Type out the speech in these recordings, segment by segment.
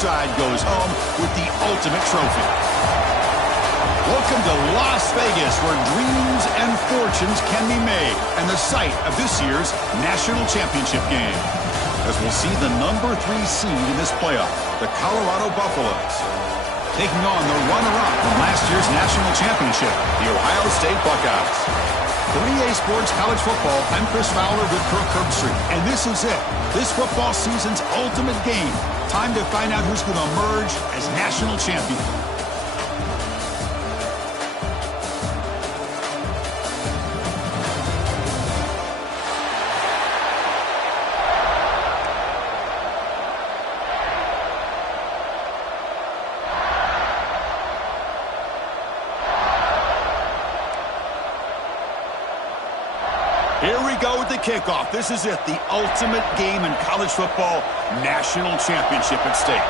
side goes home with the ultimate trophy. Welcome to Las Vegas, where dreams and fortunes can be made, and the site of this year's national championship game. As we'll see the number 3 seed in this playoff, the Colorado Buffaloes, taking on the runner-up from last year's national championship, the Ohio State Buckeyes. For EA Sports College Football, I'm Chris Fowler with Kirk Herbstreit, and this is it. This football season's ultimate game. Time to find out who's going to emerge as national champion. Here we go with the kickoff. This is it, the ultimate game in college football, national championship at stake.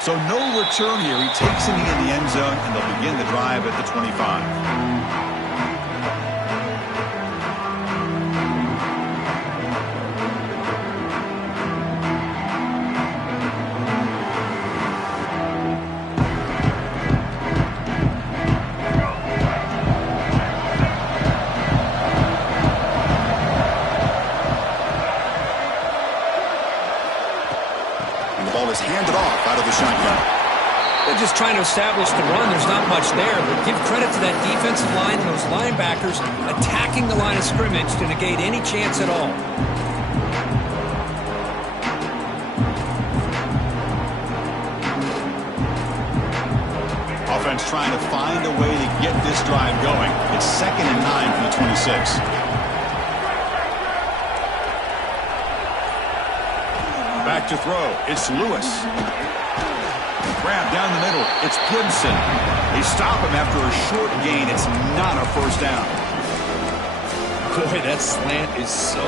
So no return here. He takes it in the end zone, and they'll begin the drive at the 25. Handed off out of the shotgun. They're just trying to establish the run. There's not much there, but give credit to that defensive line and those linebackers attacking the line of scrimmage to negate any chance at all. Offense trying to find a way to get this drive going. It's 2nd and 9 from the 26. Back to throw. It's Lewis. Grab down the middle. It's Gibson. They stop him after a short gain. It's not a first down. Boy, that slant is so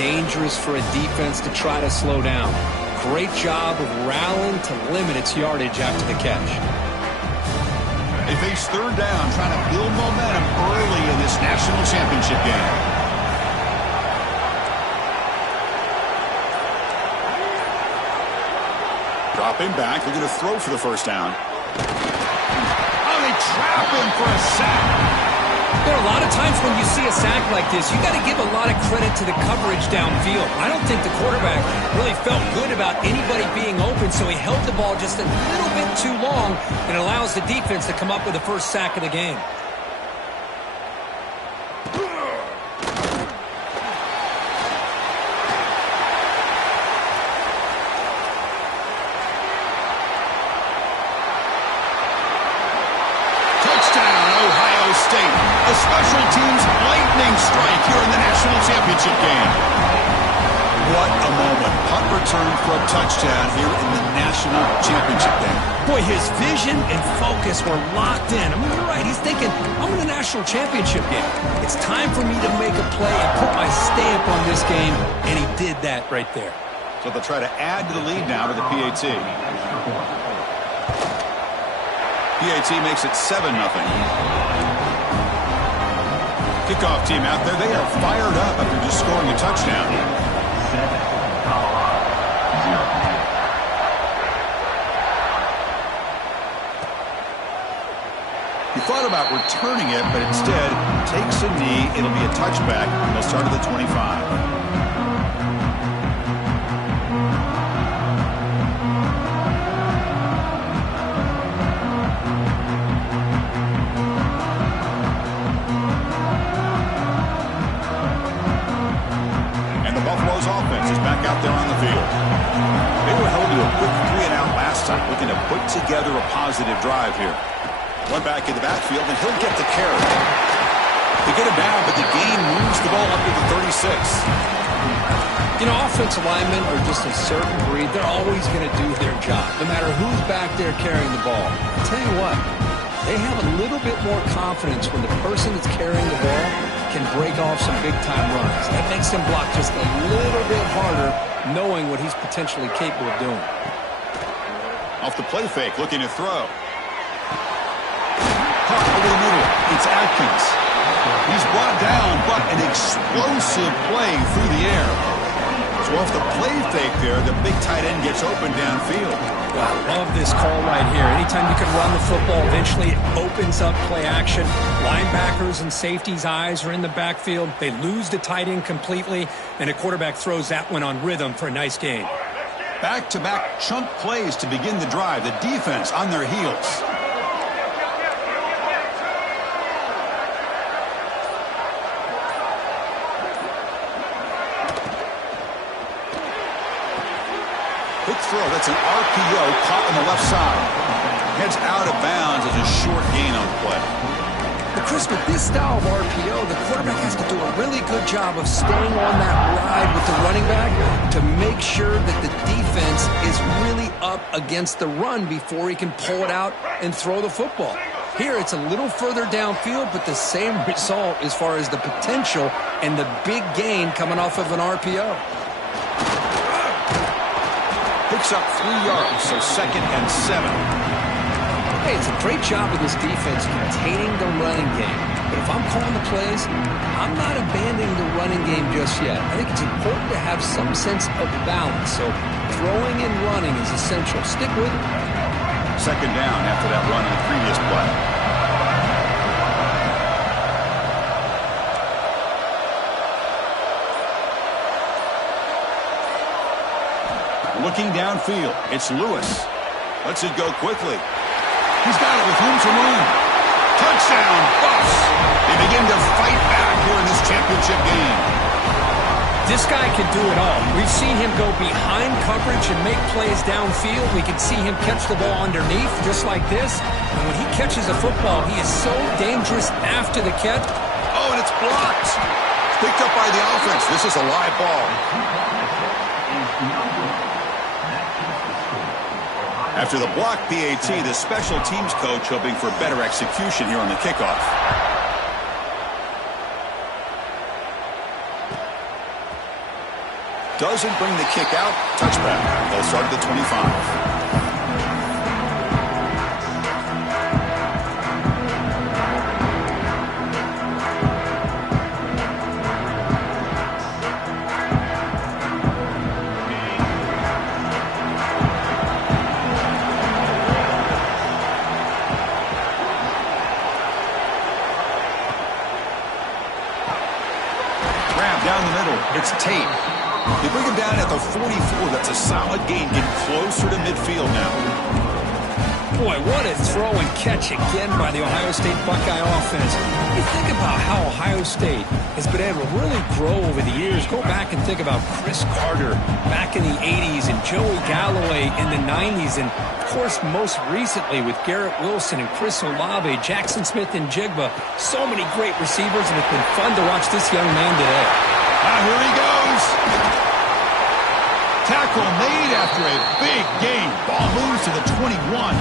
dangerous for a defense to try to slow down. Great job of rallying to limit its yardage after the catch. They face 3rd down, trying to build momentum early in this national championship game. Drop him back. They're going to throw for the first down. Oh, they trap him for a sack. There are a lot of times when you see a sack like this, you got to give a lot of credit to the coverage downfield. I don't think the quarterback really felt good about anybody being open, so he held the ball just a little bit too long and allows the defense to come up with the first sack of the game. A special teams lightning strike here in the national championship game. What a moment. Punt return for a touchdown here in the national championship game. Boy, his vision and focus were locked in. I mean, you're right. He's thinking, I'm in the national championship game. It's time for me to make a play and put my stamp on this game, and he did that right there. So they'll try to add to the lead now to the PAT. PAT makes it 7-0. Kickoff team out there. They are fired up after just scoring a touchdown. He thought about returning it, but instead takes a knee. It'll be a touchback, and they'll start at the 25. Offense is back out there on the field. They were held to a quick 3-and-out last time, looking to put together a positive drive here. One back in the backfield, and he'll get the carry. They get him down, but the gain moves the ball up to the 36. You know, offensive linemen are just a certain breed. They're always going to do their job, no matter who's back there carrying the ball. I'll tell you what, they have a little bit more confidence when the person that's carrying the ball can break off some big-time runs. That makes them block just a little bit harder, knowing what he's potentially capable of doing. Off the play fake, looking to throw. Caught over the middle. It's Atkins. He's brought down, but an explosive play through the air. So off the play fake there, the big tight end gets open downfield. Wow, I love this call right here. Anytime you can run the football, eventually it opens up play action. Linebackers and safeties' eyes are in the backfield. They lose the tight end completely, and a quarterback throws that one on rhythm for a nice gain. Back-to-back chunk plays to begin the drive. The defense on their heels. Quick throw. That's an RPO caught on the left side. Heads out of bounds as a short gain on the play. But Chris, with this style of RPO, the quarterback has to do a really good job of staying on that ride with the running back to make sure that the defense is really up against the run before he can pull it out and throw the football. Here, it's a little further downfield, but the same result as far as the potential and the big gain coming off of an RPO. Picks up 3 yards, so 2nd and 7. Hey, it's a great job of this defense containing the running game. But if I'm calling the plays, I'm not abandoning the running game just yet. I think it's important to have some sense of balance. So throwing and running is essential. Stick with it. 2nd down after that run in the previous play. Looking downfield, it's Lewis. Lets it go quickly. He's got it with room to run. Touchdown, Buffs. They begin to fight back here in this championship game. This guy can do it all. We've seen him go behind coverage and make plays downfield. We can see him catch the ball underneath just like this. And when he catches a football, he is so dangerous after the catch. Oh, and it's blocked. Picked up by the offense. This is a live ball. After the block PAT, the special teams coach hoping for better execution here on the kickoff. Doesn't bring the kick out. Touchback. They'll start at the 25. Down the middle, it's Tate. They bring him down at the 44. That's a solid gain. Getting closer to midfield now. Boy, what a throw and catch again by the Ohio State Buckeye offense. You think about how Ohio State has been able to really grow over the years. Go back and think about Chris Carter back in the 80s and Joey Galloway in the 90s. And, of course, most recently with Garrett Wilson and Chris Olave, Jackson Smith and Jigba. So many great receivers, and it's been fun to watch this young man today. Here he goes. Tackle made after a big gain. Ball moves to the 21.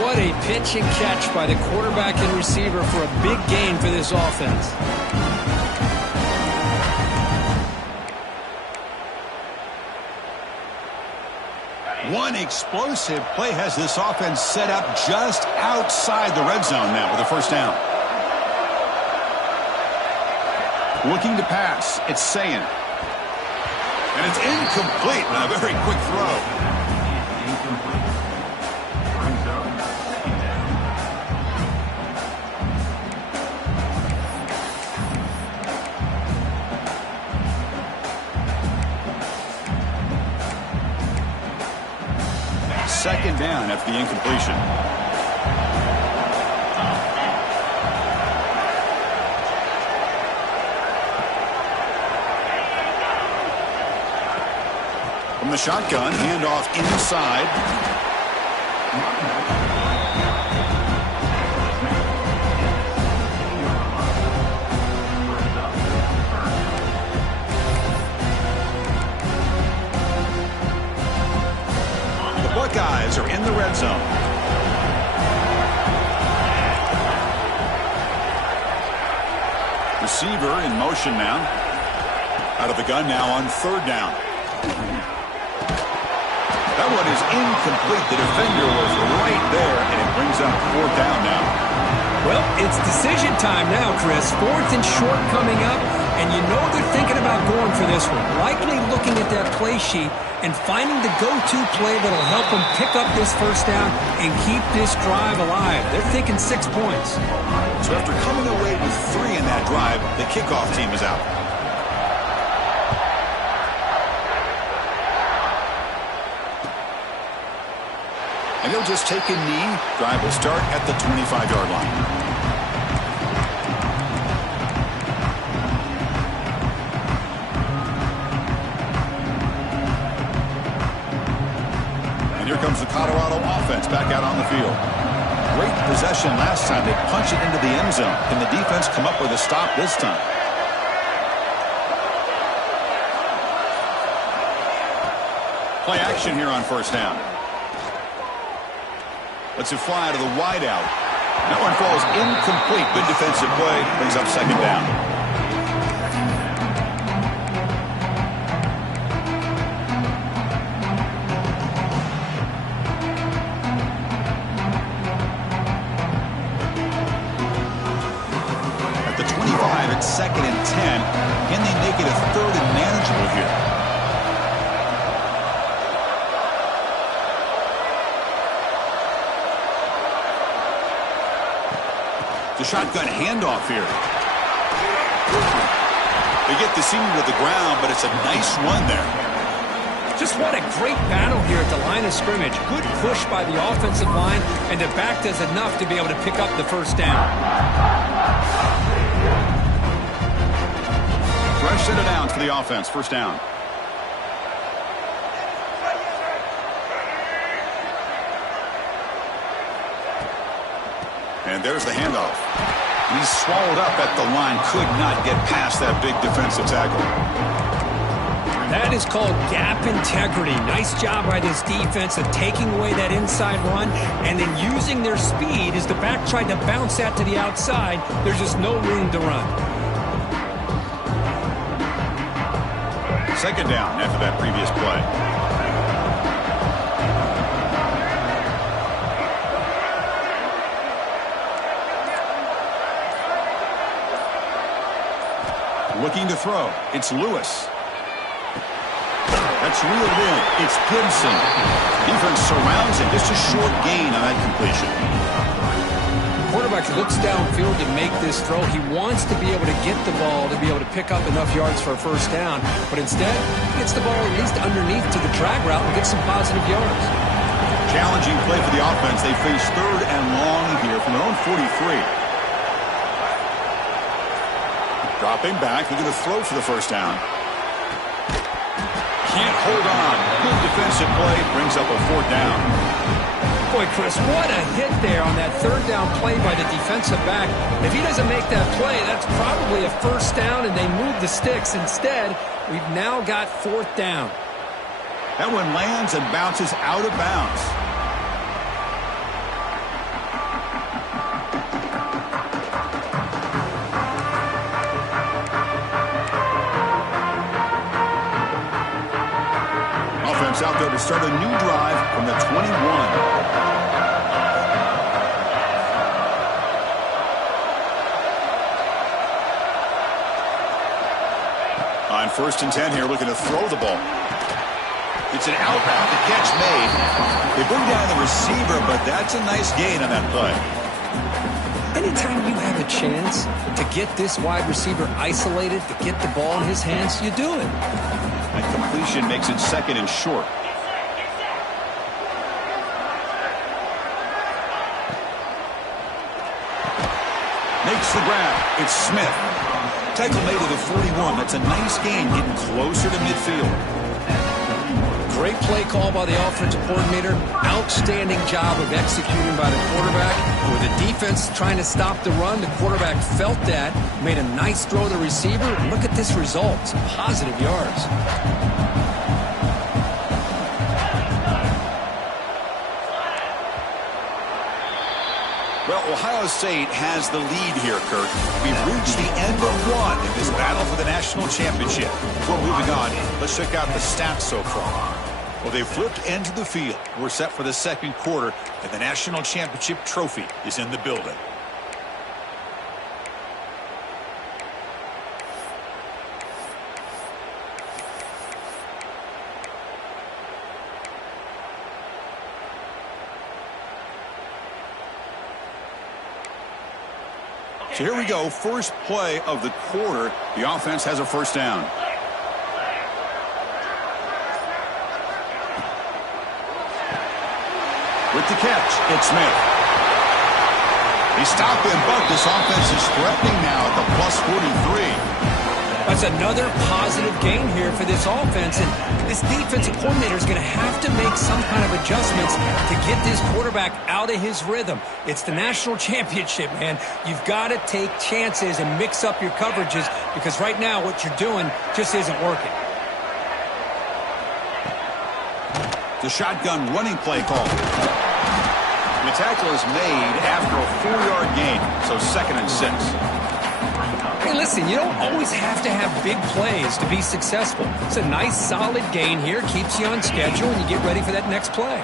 What a pitch and catch by the quarterback and receiver for a big gain for this offense. One explosive play has this offense set up just outside the red zone now with a 1st down. Looking to pass, it's Ncaa. And it's incomplete on a very quick throw. Second down after the incompletion. From the shotgun, handoff inside. The Buckeyes are in the red zone. Receiver in motion now. Out of the gun now on 3rd down. That one is incomplete. The defender was right there, and it brings up 4th down now. Well, it's decision time now, Chris. 4th and short coming up, and you know they're thinking about going for this one. Likely looking at that play sheet and finding the go-to play that'll help them pick up this first down and keep this drive alive. They're thinking 6 points. So after coming away with 3 in that drive, the kickoff team is out. And he'll just take a knee. Drive will start at the 25-yard line. And here comes the Colorado offense back out on the field. Great possession last time. They punch it into the end zone. Can the defense come up with a stop this time? Play action here on first down. Lets it fly to the wideout. That one falls incomplete. Good defensive play. Brings up second down. At the 25, it's 2nd and 10. Can they make it a 3rd and manageable here? The shotgun handoff here. They get the senior to the ground, but it's a nice run there. Just what a great battle here at the line of scrimmage. Good push by the offensive line, and the back does enough to be able to pick up the first down. Fresh set of downs for the offense. First down. And there's the handoff. He's swallowed up at the line. Could not get past that big defensive tackle. That is called gap integrity. Nice job by this defense of taking away that inside run and then using their speed as the back tried to bounce that to the outside. There's just no room to run. Second down after that previous play. Looking to throw. It's Lewis. That's reeled in. It's Gibson. Defense surrounds him. Just a short gain on that completion. Quarterback looks downfield to make this throw. He wants to be able to get the ball to be able to pick up enough yards for a first down. But instead, he gets the ball at least underneath to the drag route and gets some positive yards. Challenging play for the offense. They face 3rd and long here from their own 43. Dropping back, they're going to throw for the first down. Can't hold on. Good defensive play, brings up a 4th down. Boy, Chris, what a hit there on that 3rd down play by the defensive back. If he doesn't make that play, that's probably a first down, and they move the sticks. Instead, we've now got 4th down. That one lands and bounces out of bounds. Out there to start a new drive from the 21. On 1st and 10 here, looking to throw the ball. It's an out route. The catch made. They bring down the receiver, but that's a nice gain on that play. Anytime you have a chance to get this wide receiver isolated, to get the ball in his hands, you do it. That completion makes it 2nd and short. Makes the grab. It's Smith. Tackle made to the 41. That's a nice gain, getting closer to midfield. Great play call by the offensive coordinator. Outstanding job of executing by the quarterback. With the defense trying to stop the run, the quarterback felt that, made a nice throw to the receiver. Look at this result. Some positive yards. Well, Ohio State has the lead here, Kurt. We've reached the end of one in this battle for the national championship. Before moving on, let's check out the stats so far. Well, they've flipped into the field. We're set for the second quarter, and the national championship trophy is in the building. So here we go, first play of the quarter. The offense has a first down. With the catch, it's Smith. He stopped him, but this offense is threatening now at the plus 43. That's another positive gain here for this offense, and this defensive coordinator is going to have to make some kind of adjustments to get this quarterback out of his rhythm. It's the national championship, man. You've got to take chances and mix up your coverages because right now what you're doing just isn't working. The shotgun running play call. The tackle is made after a 4-yard gain, so 2nd and 6. Hey, listen, you don't always have to have big plays to be successful. It's a nice, solid gain here. Keeps you on schedule, and you get ready for that next play.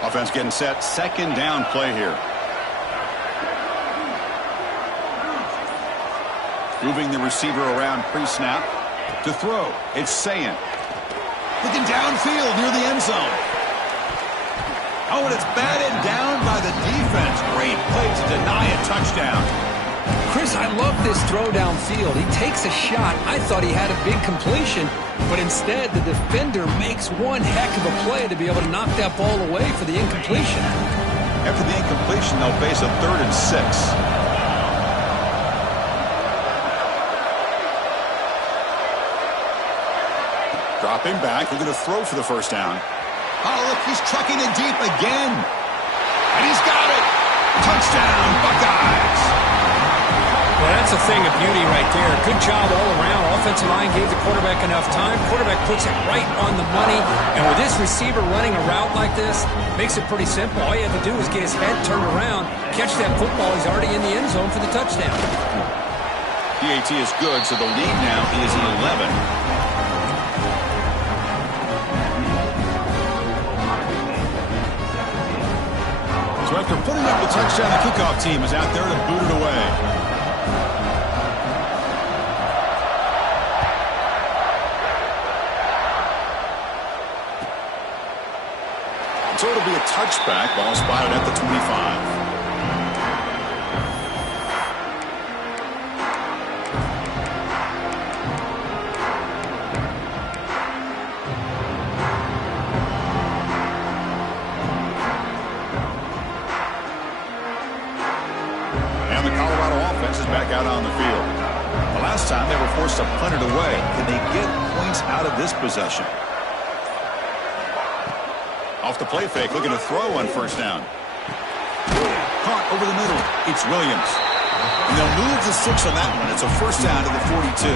Offense getting set. 2nd down play here. Moving the receiver around pre-snap. To throw, it's Ncaa. Looking downfield near the end zone. Oh, and it's batted down by the defense. Great play to deny a touchdown. Chris, I love this throw downfield. He takes a shot. I thought he had a big completion, but instead the defender makes one heck of a play to be able to knock that ball away for the incompletion. After the incompletion, they'll face a 3rd and 6. Dropping back, they're going to throw for the first down. Oh, look, he's trucking it deep again. And he's got it. Touchdown, Buckeyes. Well, that's a thing of beauty right there. Good job all around. Offensive line gave the quarterback enough time. Quarterback puts it right on the money. And with this receiver running a route like this, makes it pretty simple. All you have to do is get his head turned around, catch that football. He's already in the end zone for the touchdown. PAT is good, so the lead now is 11. So after putting up the touchdown, the kickoff team is out there to boot it away. So it'll be a touchback. Ball spotted at the 25. Back out on the field. The last time they were forced to punt it away. Can they get points out of this possession? Off the play fake, looking to throw on first down. Caught over the middle. It's Williams. And they'll move the 6 on that one. It's a first down to the 42.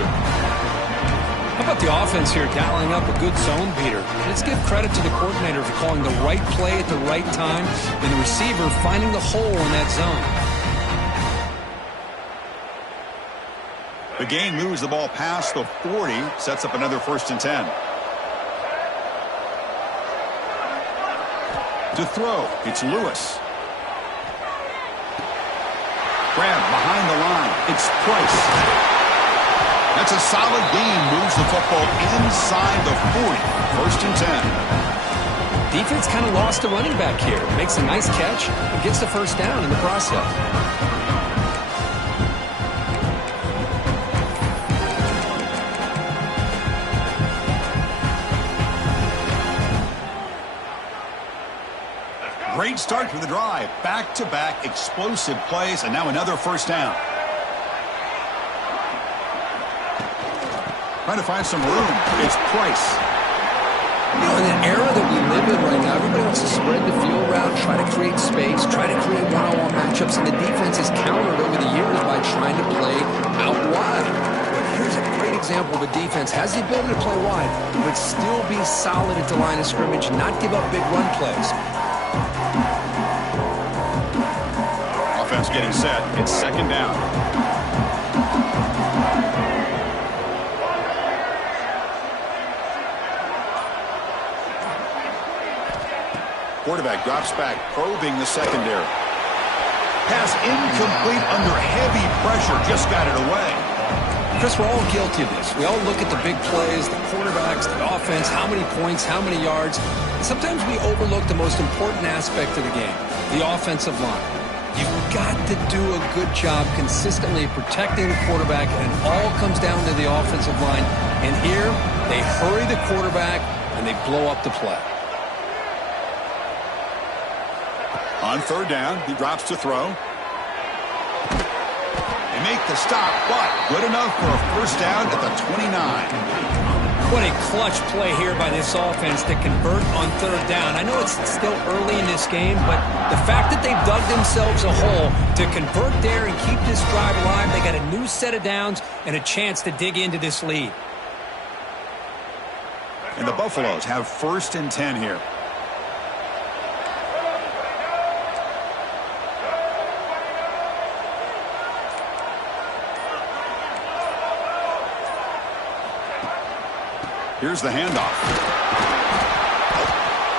How about the offense here dialing up a good zone beater? Let's give credit to the coordinator for calling the right play at the right time and the receiver finding the hole in that zone. The gain moves the ball past the 40, sets up another 1st and 10. To throw, it's Lewis. Grab behind the line, it's Price. That's a solid gain, moves the football inside the 40, 1st and 10. Defense kind of lost the running back here. Makes a nice catch and gets the first down in the process. Great start to the drive. Back-to-back explosive plays, and now another first down. Trying to find some room. It's Price. You know, in the era that we live in right now, everybody wants to spread the field around, try to create space, try to create one-on-one matchups, and the defense is countered over the years by trying to play out wide. But here's a great example of a defense has the ability to play wide, but still be solid at the line of scrimmage, not give up big run plays. Offense getting set. It's 2nd down. Quarterback drops back, probing the secondary. Pass incomplete under heavy pressure. Just got it away. Chris, we're all guilty of this. We all look at the big plays, the quarterbacks, the offense, how many points, how many yards. And sometimes we overlook the most important aspect of the game, the offensive line. You've got to do a good job consistently protecting the quarterback, and it all comes down to the offensive line. And here, they hurry the quarterback, and they blow up the play. On third down, he drops to throw. They make the stop, but good enough for a first down at the 29. What a clutch play here by this offense to convert on third down. I know it's still early in this game, but the fact that they've dug themselves a hole to convert there and keep this drive alive, they got a new set of downs and a chance to dig into this lead. And the Buffaloes have 1st and 10 here. Here's the handoff.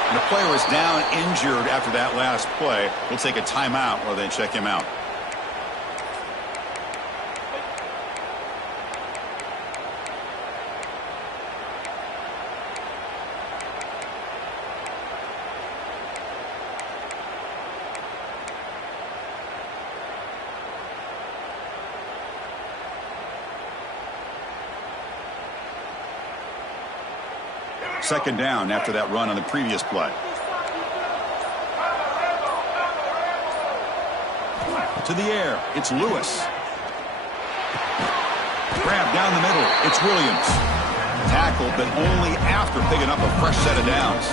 And the player is down injured after that last play. We'll take a timeout while they check him out. Second down after that run on the previous play. To the air, it's Lewis. Grab down the middle, it's Williams. Tackled, but only after picking up a fresh set of downs.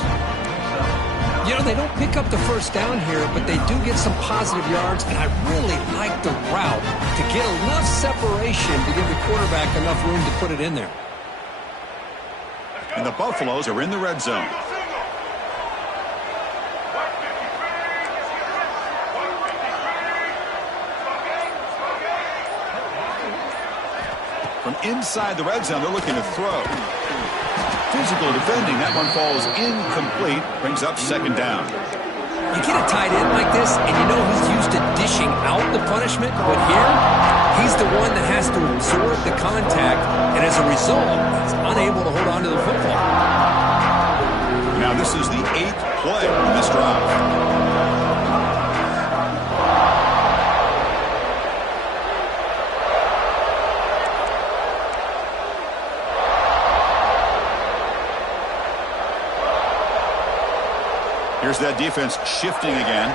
You know, they don't pick up the first down here, but they do get some positive yards, and I really like the route to get enough separation to give the quarterback enough room to put it in there. And the Buffaloes are in the red zone. From inside the red zone, they're looking to throw. Physical defending. That one falls incomplete. Brings up second down. You get a tight end like this, and you know he's used to dishing out the punishment, but here, he's the one that has to absorb the contact, and as a result, he's unable to hold on to the football. Now this is the 8th play in this drive. Here's that defense shifting again.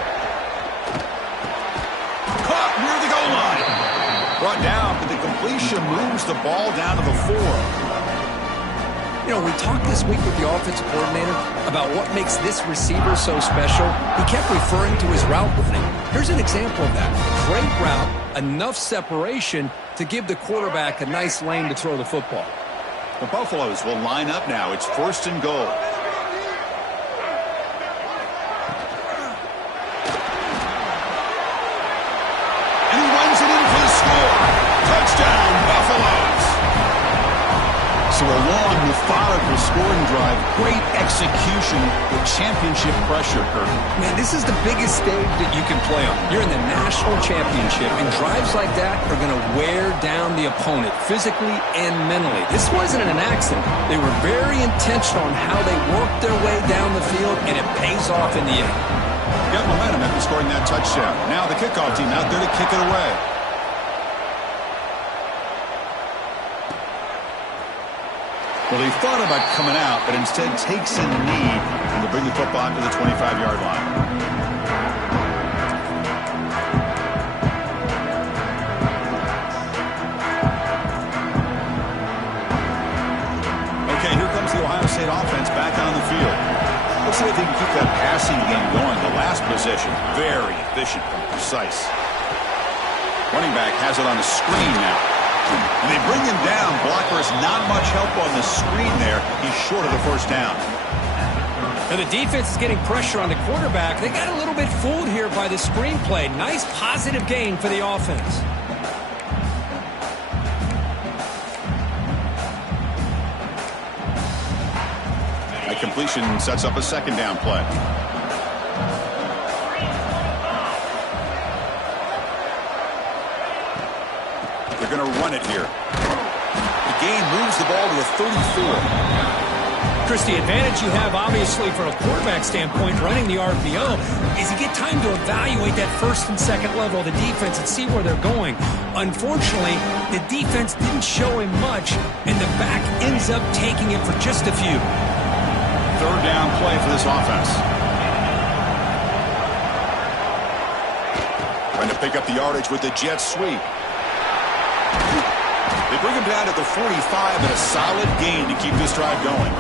Caught near the goal line. Brought down, but the completion moves the ball down to the 4. You know, we talked this week with the offensive coordinator about what makes this receiver so special. He kept referring to his route running. Here's an example of that. Great route, enough separation to give the quarterback a nice lane to throw the football. The Buffaloes will line up now. It's 1st and goal. Touchdown, Buffaloes! So a long, methodical scoring drive. Great execution with championship pressure, Kurt. Man, this is the biggest stage that you can play on. You're in the national championship, and drives like that are going to wear down the opponent physically and mentally. This wasn't an accident. They were very intentional on how they worked their way down the field, and it pays off in the end. Got momentum after scoring that touchdown. Now the kickoff team out there to kick it away. Well, he thought about coming out, but instead takes a knee to bring the football to the 25-yard line. Okay, here comes the Ohio State offense back on the field. Let's see if they can keep that passing game going. The last possession, very efficient and precise. Running back has it on the screen now. And they bring him down. Blockers not much help on the screen there. He's short of the first down. And the defense is getting pressure on the quarterback. They got a little bit fooled here by the screenplay. Nice positive gain for the offense. That completion sets up a second down play. They're going to run it here. The gain moves the ball to the 34. Chris, the advantage you have, obviously, from a quarterback standpoint, running the RPO, is you get time to evaluate that first and second level of the defense and see where they're going. Unfortunately, the defense didn't show him much, and the back ends up taking it for just a few. Third down play for this offense. Trying to pick up the yardage with the jet sweep. They bring him down to the 45 and a solid gain to keep this drive going.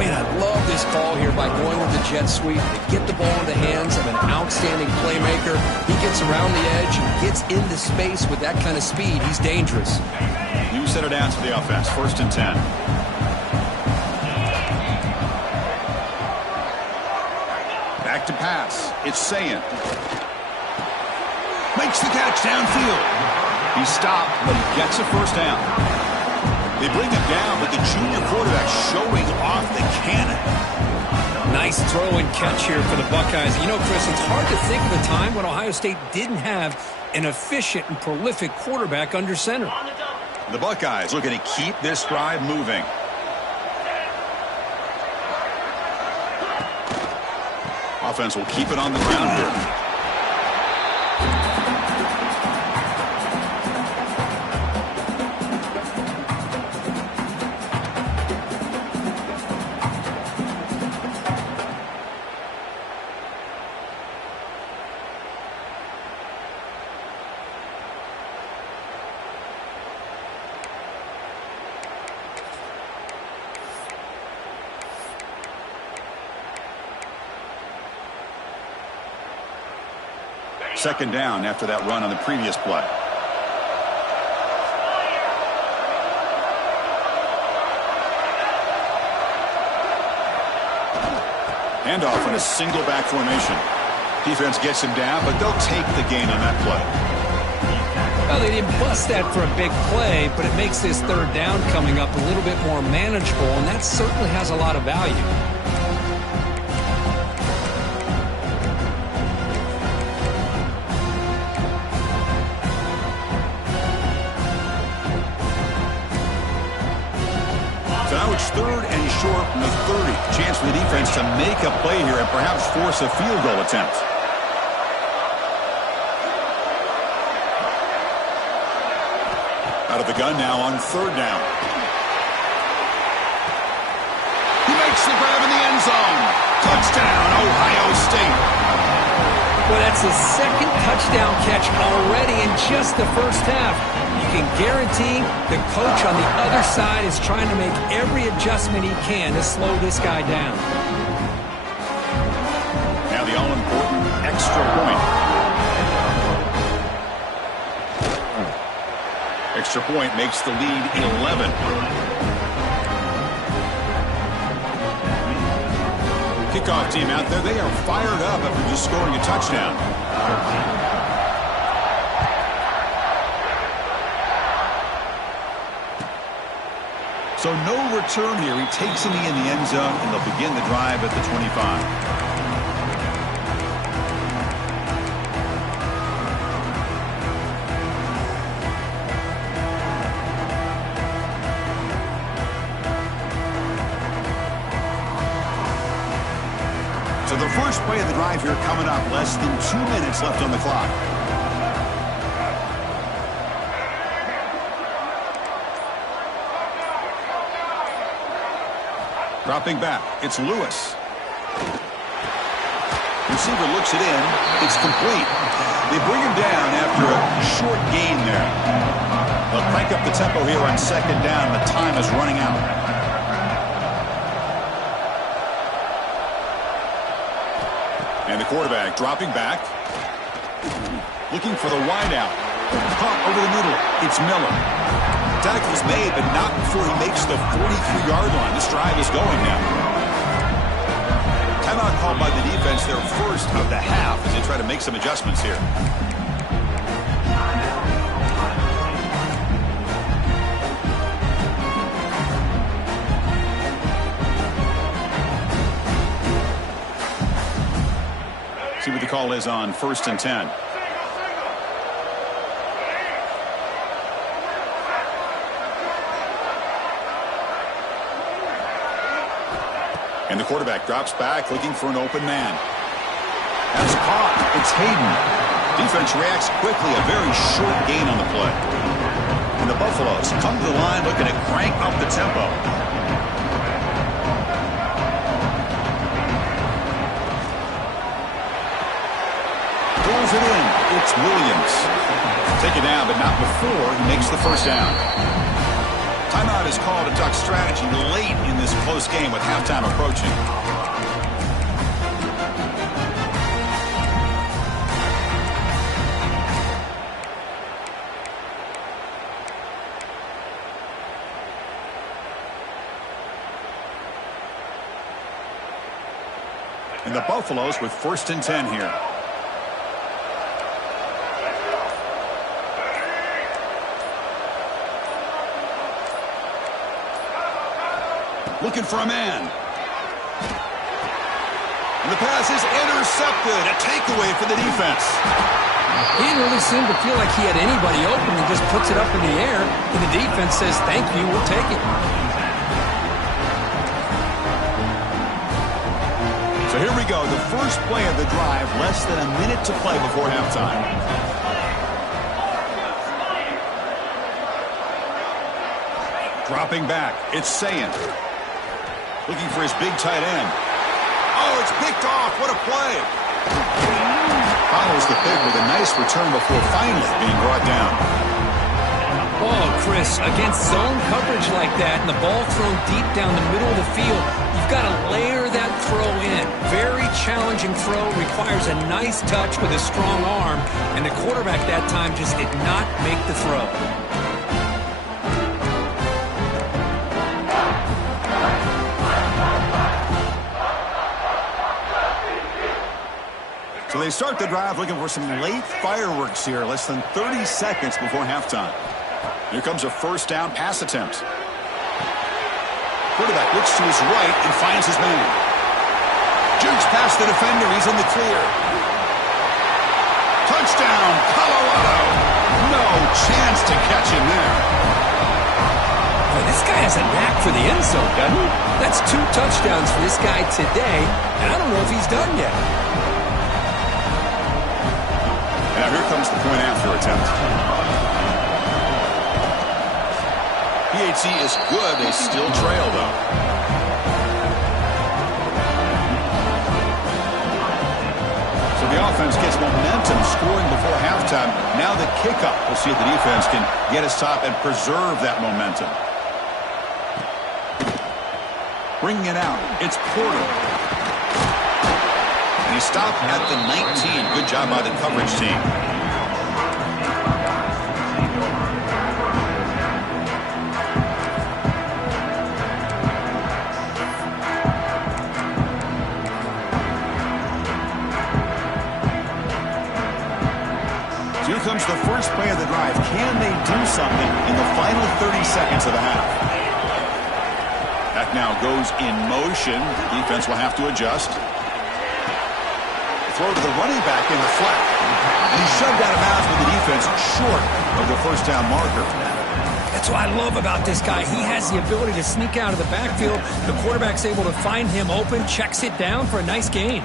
Man, I love this call here by going with the jet sweep to get the ball in the hands of an outstanding playmaker. He gets around the edge and gets into space with that kind of speed. He's dangerous. New center downs for the offense. 1st and 10. Back to pass. It's Ncaa. Makes the catch downfield. He stopped, but he gets a first down. They bring him down, but the junior quarterback showing off the cannon. Nice throw and catch here for the Buckeyes. You know, Chris, it's hard to think of a time when Ohio State didn't have an efficient and prolific quarterback under center. The Buckeyes looking to keep this drive moving. Offense will keep it on the ground here. Second down after that run on the previous play. Handoff in a single back formation. Defense gets him down, but they'll take the gain on that play. Well, they didn't bust that for a big play, but it makes this third down coming up a little bit more manageable, and that certainly has a lot of value. So now it's 3rd and short from the 30. Chance for the defense to make a play here and perhaps force a field goal attempt. Out of the gun now on 3rd down. He makes the grab in the end zone. Touchdown, Ohio State. Well, that's his second touchdown catch already in just the first half. You can guarantee the coach on the other side is trying to make every adjustment he can to slow this guy down. Now the all-important extra point. Extra point makes the lead 11. Kickoff team out there, they are fired up after just scoring a touchdown. So no return here. He takes a knee in the end zone, and they'll begin the drive at the 25. So the first play of the drive here coming up. Less than 2 minutes left on the clock. Dropping back, it's Lewis. Receiver looks it in. It's complete. They bring him down after a short gain there. They'll crank up the tempo here on 2nd down. The time is running out. And the quarterback dropping back. Looking for the wideout. Pump over the middle. It's Miller. Tackle's made, but not before he makes the 43-yard line. This drive is going now. Timeout called by the defense, their first of the half, as they try to make some adjustments here. See what the call is on 1st and 10. And the quarterback drops back looking for an open man. That's caught. It's Hayden. Defense reacts quickly. A very short gain on the play. And the Buffaloes come to the line looking to crank up the tempo. Throws it in. It's Williams. Take it down, but not before he makes the first down. Timeout is called to talk strategy late in this close game with halftime approaching. And the Buffaloes with 1st and 10 here. Looking for a man. And the pass is intercepted. A takeaway for the defense. He didn't really seem to feel like he had anybody open and just puts it up in the air. And the defense says, thank you, we'll take it. So here we go. The first play of the drive. Less than a minute to play before halftime. Dropping back. It's Ncaa. Looking for his big tight end. Oh, it's picked off. What a play. Follows the pick with a nice return before finally being brought down. Oh, Chris, against zone coverage like that and the ball thrown deep down the middle of the field, you've got to layer that throw in. Very challenging throw. Requires a nice touch with a strong arm. And the quarterback that time just did not make the throw. So they start the drive looking for some late fireworks here, less than 30 seconds before halftime. Here comes a first down pass attempt. Quarterback looks to his right and finds his man. Jukes past the defender. He's in the clear. Touchdown, Colorado. No chance to catch him there. Boy, this guy has a knack for the end zone, doesn't he? That's 2 touchdowns for this guy today, and I don't know if he's done yet. Now here comes the point after attempt. PAT is good. They still trail, though. So the offense gets momentum scoring before halftime. Now the kickoff. We'll see if the defense can get a stop and preserve that momentum. Bringing it out. It's Porter. And he stopped at the 19. Good job by the coverage team. So here comes the first play of the drive. Can they do something in the final 30 seconds of the half? That now goes in motion. Defense will have to adjust. Throw to the running back in the flat. And he's shoved out of bounds with the defense short of the first down marker. That's what I love about this guy. He has the ability to sneak out of the backfield. The quarterback's able to find him open, checks it down for a nice gain.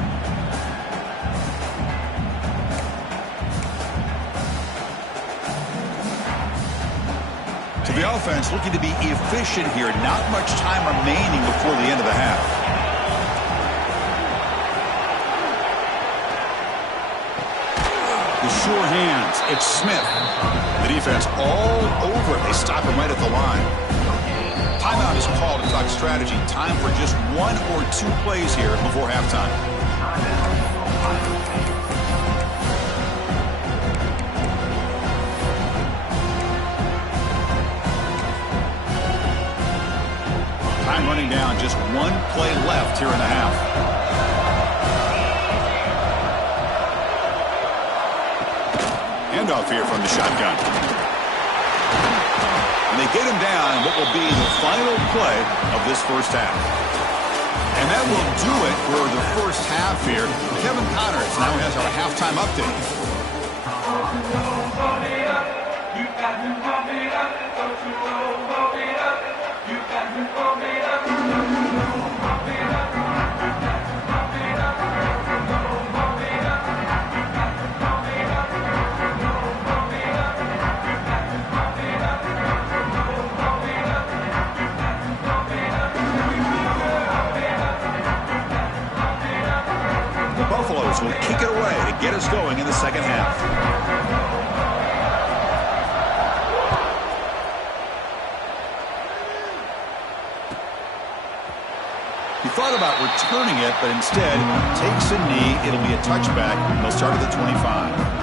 So the offense looking to be efficient here. Not much time remaining before the end of the half. Sure hands. It's Smith. The defense all over it. They stop him right at the line. Timeout is called to talk strategy. Time for just 1 or 2 plays here before halftime. Time running down. Just 1 play left here in the half. Handoff here from the shotgun. And they get him down in what will be the final play of this first half. And that will do it for the first half here. Kevin Connors now has our halftime update. us going in the second half. He thought about returning it, but instead takes a knee. It'll be a touchback. They'll start at the 25.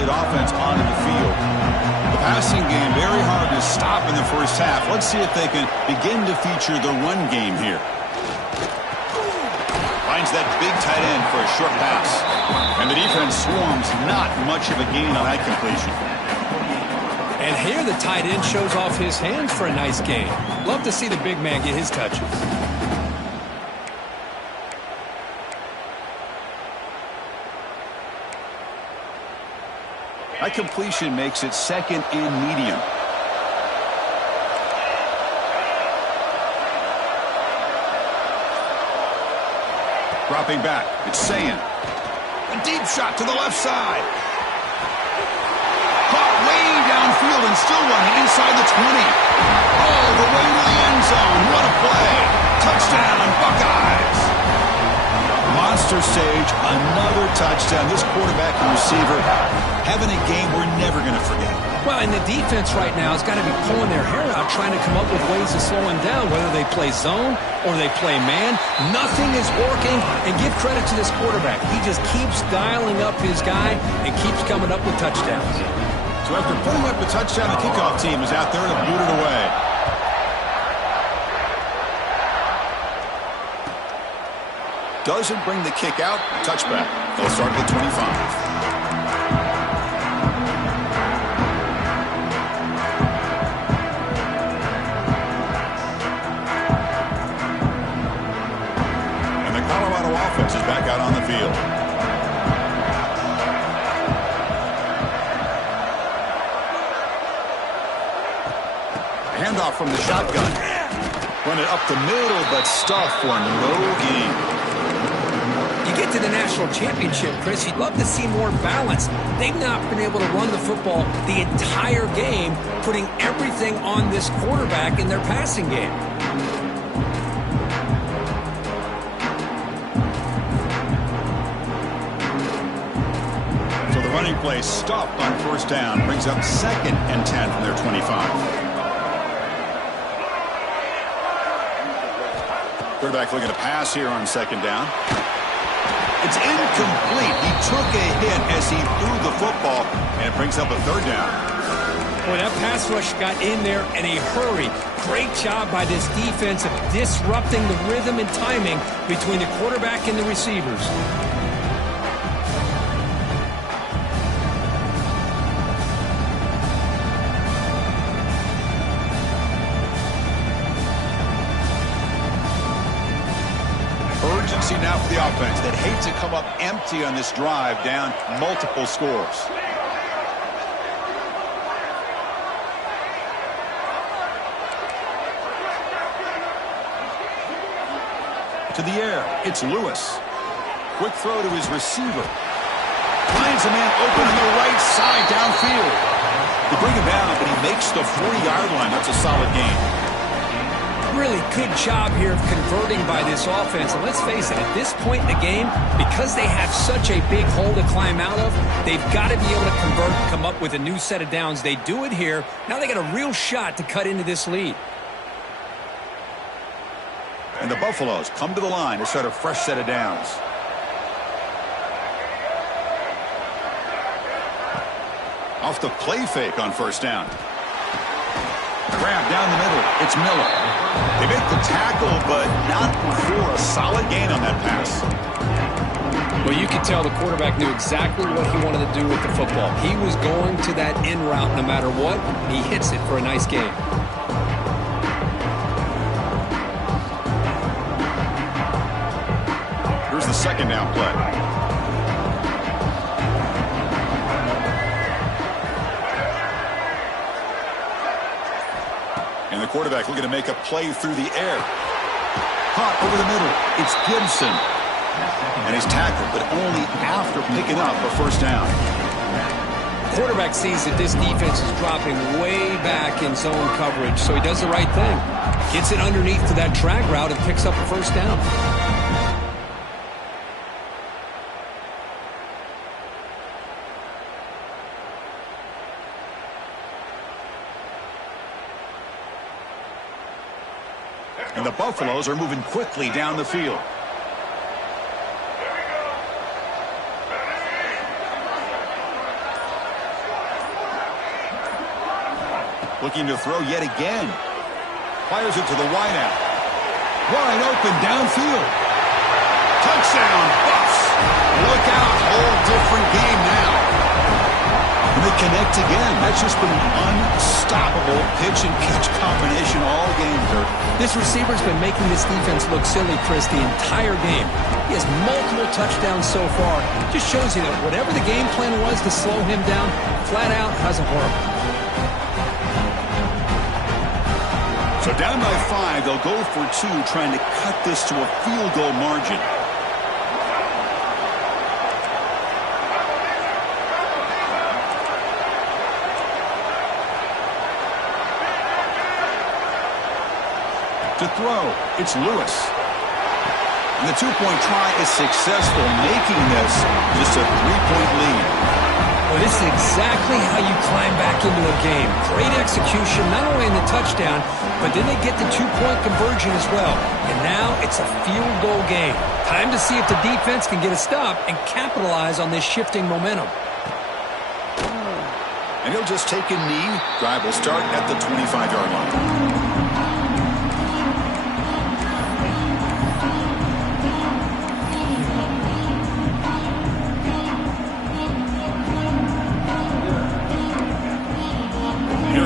Offense onto the field. The passing game very hard to stop in the first half. Let's see if they can begin to feature the run game here. Finds that big tight end for a short pass. And the defense swarms. Not much of a gain on that completion. And here the tight end shows off his hands for a nice gain. Love to see the big man get his touches. That completion makes it second and medium. Dropping back, it's Ncaa. A deep shot to the left side. Caught way downfield and still running inside the 20. All the way to the end zone. What a play. Touchdown, Buckeyes. Monster stage, another touchdown. This quarterback and receiver having a game we're never going to forget. Well, and the defense right now has got to be pulling their hair out, trying to come up with ways to slow him down, whether they play zone or they play man. Nothing is working, and give credit to this quarterback. He just keeps dialing up his guy and keeps coming up with touchdowns. So after putting up the touchdown, the kickoff team is out there to boot it away. Doesn't bring the kick out. Touchback. They'll start at the 25. Offense is back out on the field. Handoff from the shotgun. Run it up the middle, but stuff for no gain. You get to the national championship, Chris, you'd love to see more balance. They've not been able to run the football the entire game, putting everything on this quarterback in their passing game. Running play stopped on first down. Brings up second and 10 from their 25. Quarterback looking to pass here on second down. It's incomplete. He took a hit as he threw the football, and it brings up a third down. Boy, that pass rush got in there in a hurry. Great job by this defense of disrupting the rhythm and timing between the quarterback and the receivers. Urgency now for the offense that hates to come up empty on this drive, down multiple scores. To the air, it's Lewis. Quick throw to his receiver. Finds a man open on the right side downfield. They bring him down, but he makes the 40-yard line. That's a solid gain. Really good job here of converting by this offense. And let's face it, at this point in the game, because they have such a big hole to climb out of, they've got to be able to convert and come up with a new set of downs. They do it here. Now they got a real shot to cut into this lead. And the Buffaloes come to the line to start a fresh set of downs. Off the play fake on first down. Grab down the middle. It's Miller. They make the tackle, but not for a solid gain on that pass. Well, you could tell the quarterback knew exactly what he wanted to do with the football. He was going to that in route no matter what. He hits it for a nice gain. Here's the second down play. And the quarterback looking to make a play through the air. Caught over the middle. It's Gibson. And he's tackled, but only after picking up a first down. Quarterback sees that this defense is dropping way back in zone coverage, so he does the right thing. Gets it underneath to that drag route and picks up a first down. And the Buffaloes are moving quickly down the field. Looking to throw yet again. Fires it to the wideout. Wide open downfield. Touchdown, Buffs. Look out, whole different game now. And they connect again. That's just been an unstoppable pitch and catch combination all game, Kirk. This receiver's been making this defense look silly, Chris, the entire game. He has multiple touchdowns so far. Just shows you that whatever the game plan was to slow him down, flat out hasn't worked. So down by 5, they'll go for 2, trying to cut this to a field goal margin. To throw, it's Lewis. And the 2-point try is successful, making this just a 3-point lead. Well, this is exactly how you climb back into a game. Great execution, not only in the touchdown, but then they get the 2-point conversion as well. And now it's a field goal game. Time to see if the defense can get a stop and capitalize on this shifting momentum. And he'll just take a knee. Drive will start at the 25-yard line.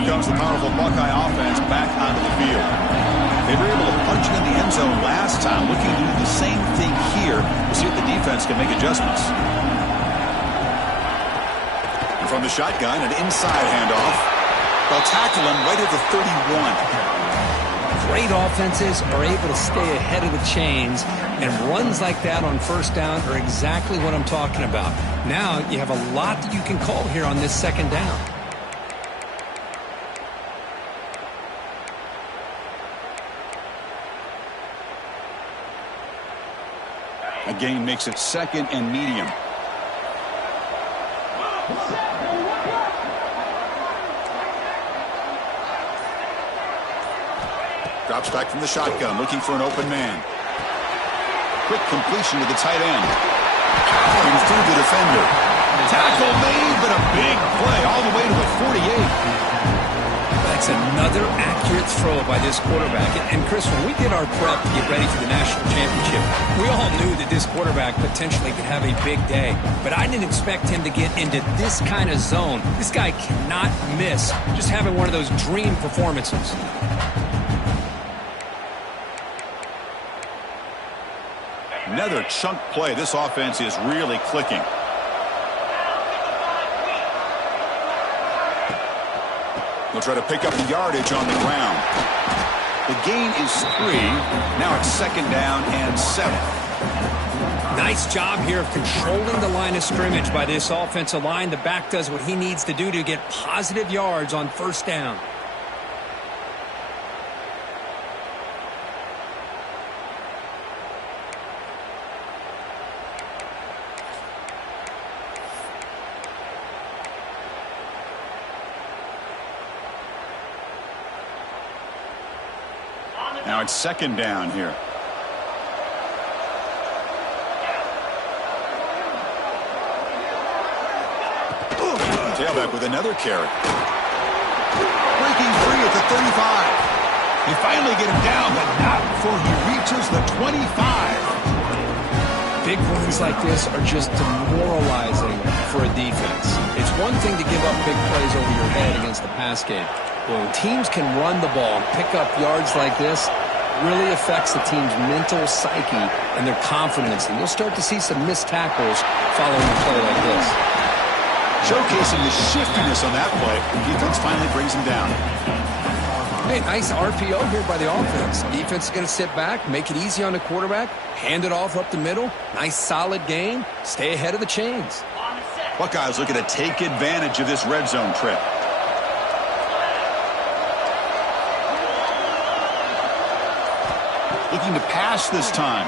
Comes the powerful Buckeye offense back onto the field. They were able to punch it in the end zone last time, looking to do the same thing here to see if the defense can make adjustments. And from the shotgun, an inside handoff. They'll tackle him right at the 31. Great offenses are able to stay ahead of the chains, and runs like that on first down are exactly what I'm talking about. Now you have a lot that you can call here on this second down. A gain makes it 2nd and medium. Drops back from the shotgun, looking for an open man. Quick completion to the tight end. Powering through the defender. Tackle made, but a big play all the way to the 48. That's another accurate throw by this quarterback. And Chris, when we did our prep to get ready for the national championship, we all knew that this quarterback potentially could have a big day. But I didn't expect him to get into this kind of zone. This guy cannot miss. Just having one of those dream performances. Another chunk play. This offense is really clicking. They'll try to pick up the yardage on the ground. The gain is 3. Now it's 2nd down and 7. Nice job here of controlling the line of scrimmage by this offensive line. The back does what he needs to do to get positive yards on first down. Now it's 2nd down here. Tailback with another carry. Breaking free at the 35. They finally get him down, but not before he reaches the 25. Big runs like this are just demoralizing for a defense. It's one thing to give up big plays over your head against the pass game. When teams can run the ball and pick up yards like this, really affects the team's mental psyche and their confidence. And you'll start to see some missed tackles following a play like this. Showcasing the shiftiness on that play, the defense finally brings him down. Hey, nice RPO here by the offense. Defense is going to sit back, make it easy on the quarterback, hand it off up the middle. Nice solid gain. Stay ahead of the chains. On the set. Buckeyes looking to take advantage of this red zone trip. Looking to pass this time.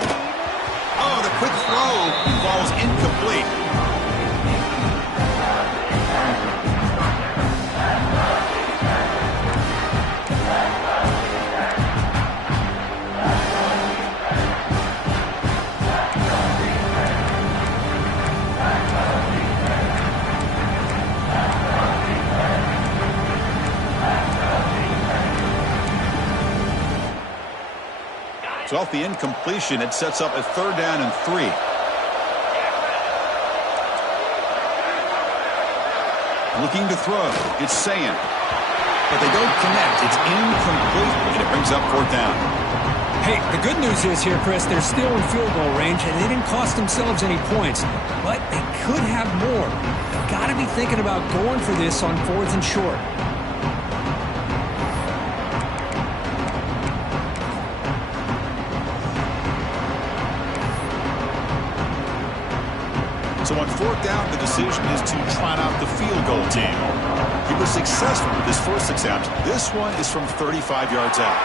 Oh, the quick throw falls incomplete. So off the incompletion, it sets up a 3rd down and 3. Looking to throw. It's Ncaa. But they don't connect. It's incomplete, and it brings up 4th down. Hey, the good news is here, Chris, they're still in field goal range, and they didn't cost themselves any points. But they could have more. They've got to be thinking about going for this on 4th and short. So on 4th down, the decision is to trot out the field goal team. He was successful with his first attempt. This one is from 35 yards out.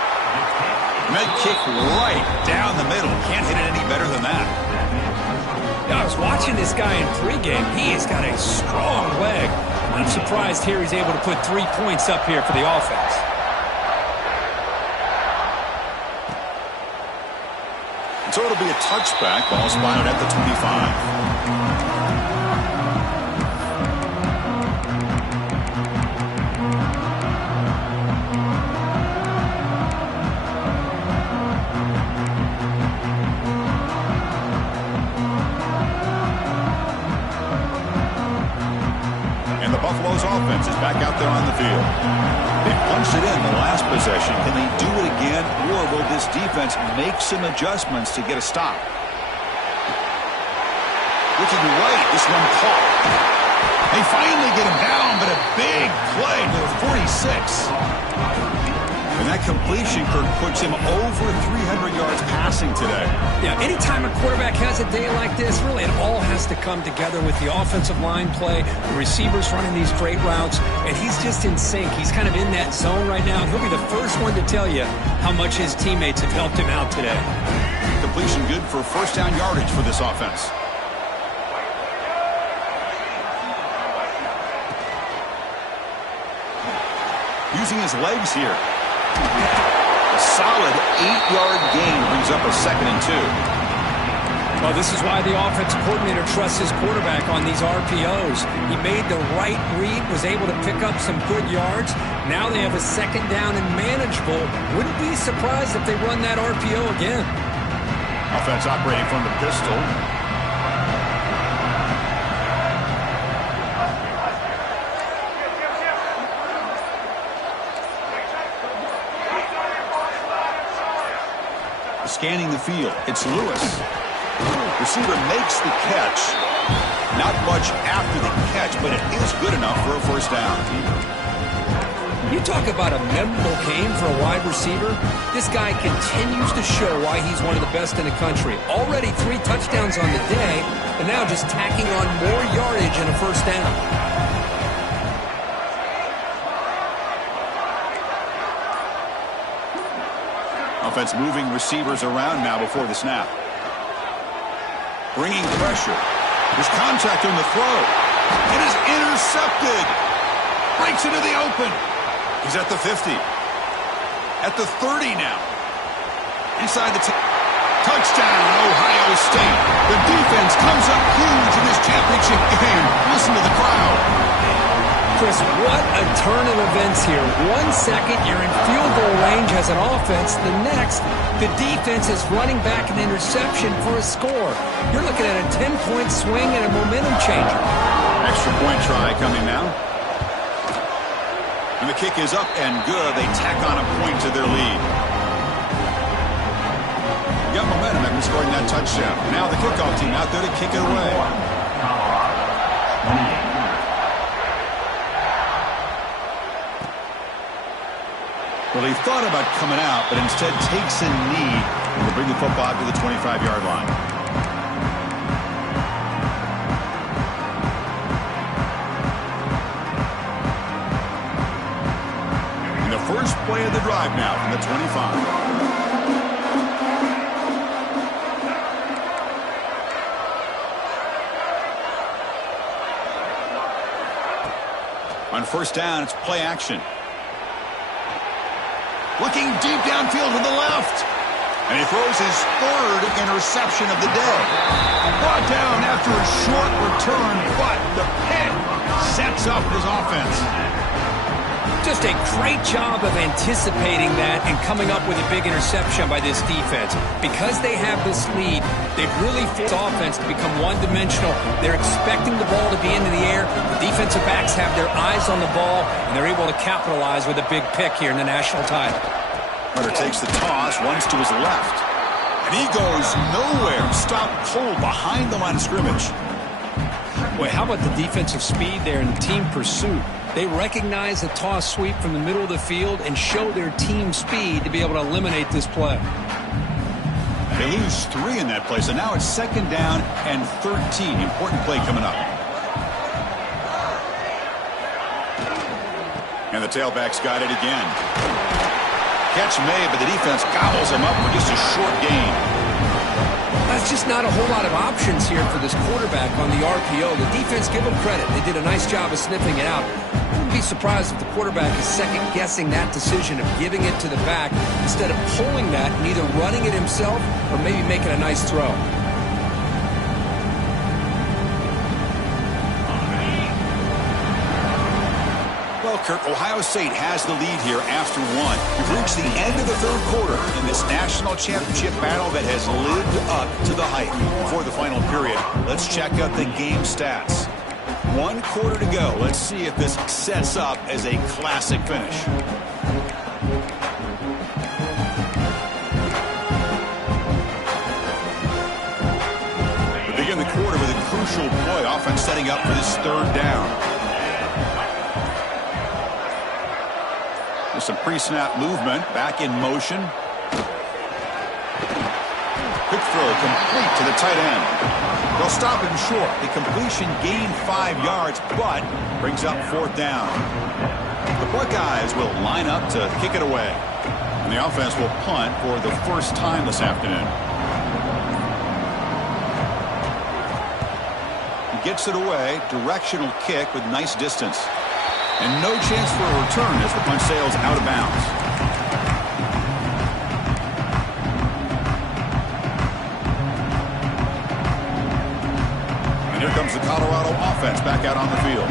And that kick right down the middle. Can't hit it any better than that. Yeah, I was watching this guy in pregame. He has got a strong leg. I'm surprised here he's able to put 3 points up here for the offense. So it'll be a touchback. Ball spotted at the 25. And the Buffalo's offense is back out there on the field. They punched it in the last possession. Can they do it again, or will this defense make some adjustments to get a stop? Looking right, this one caught. They finally get him down, but a big play to the 46. And that completion, Kirk, puts him over 300 yards passing today. Yeah, anytime a quarterback has a day like this, really it all has to come together with the offensive line play, the receivers running these great routes, and he's just in sync. He's kind of in that zone right now, and he'll be the first one to tell you how much his teammates have helped him out today. Completion good for 1st down yardage for this offense. Using his legs here. A solid 8-yard gain brings up a 2nd and 2. Well, this is why the offensive coordinator trusts his quarterback on these RPOs. He made the right read, was able to pick up some good yards. Now they have a 2nd down and manageable. Wouldn't be surprised if they run that RPO again. Offense operating from the pistol. Scanning the field. It's Lewis. Receiver makes the catch. Not much after the catch, but it is good enough for a 1st down. You talk about a memorable game for a wide receiver. This guy continues to show why he's one of the best in the country. Already 3 touchdowns on the day, and now just tacking on more yardage and a 1st down. Offense moving receivers around now before the snap. Bringing pressure. There's contact on the throw. It is intercepted. Breaks into the open. He's at the 50. At the 30 now. Inside the touchdown, Ohio State. The defense comes up huge in this championship game. Listen to the crowd. Chris, what a turn of events here. 1 second, you're in field goal range as an offense. The next, the defense is running back an interception for a score. You're looking at a 10-point swing and a momentum changer. Extra point try coming now. And the kick is up and good. They tack on a point to their lead. Got momentum after scoring that touchdown. Now the kickoff team out there to kick it away. Well, he thought about coming out, but instead takes a knee and will bring the football to the 25-yard line. play of the drive now from the 25. On first down, it's play action. Looking deep downfield to the left. And he throws his third interception of the day. Brought down after a short return, but the pick sets up his offense. Just a great job of anticipating that and coming up with a big interception by this defense. Because they have this lead, they've really forced the offense to become one-dimensional. They're expecting the ball to be into the air. The defensive backs have their eyes on the ball, and they're able to capitalize with a big pick here in the national title. Hunter takes the toss, runs to his left. And he goes nowhere. Stopped cold behind the line of scrimmage. Boy, how about the defensive speed there and team pursuit? They recognize the toss sweep from the middle of the field and show their team speed to be able to eliminate this play. They lose 3 in that play, so now it's second down and 13. Important play coming up. And the tailback's got it again. Catch made, but the defense gobbles him up for just a short gain. That's just not a whole lot of options here for this quarterback on the RPO. The defense, give them credit. They did a nice job of sniffing it out. I wouldn't be surprised if the quarterback is second-guessing that decision of giving it to the back instead of pulling that and either running it himself or maybe making a nice throw. Well, Kirk, Ohio State has the lead here after 1. We've reached the end of the third quarter in this national championship battle that has lived up to the hype. Before the final period, let's check out the game stats. 1 quarter to go. Let's see if this sets up as a classic finish. We begin the quarter with a crucial play. Offense setting up for this third down. There's some pre-snap movement. Back in motion. Quick throw complete to the tight end. They'll stop him short. The completion gained 5 yards, but brings up fourth down. The Buckeyes will line up to kick it away. And the offense will punt for the first time this afternoon. He gets it away. Directional kick with nice distance. And no chance for a return as the punt sails out of bounds. And here comes the Colorado offense back out on the field.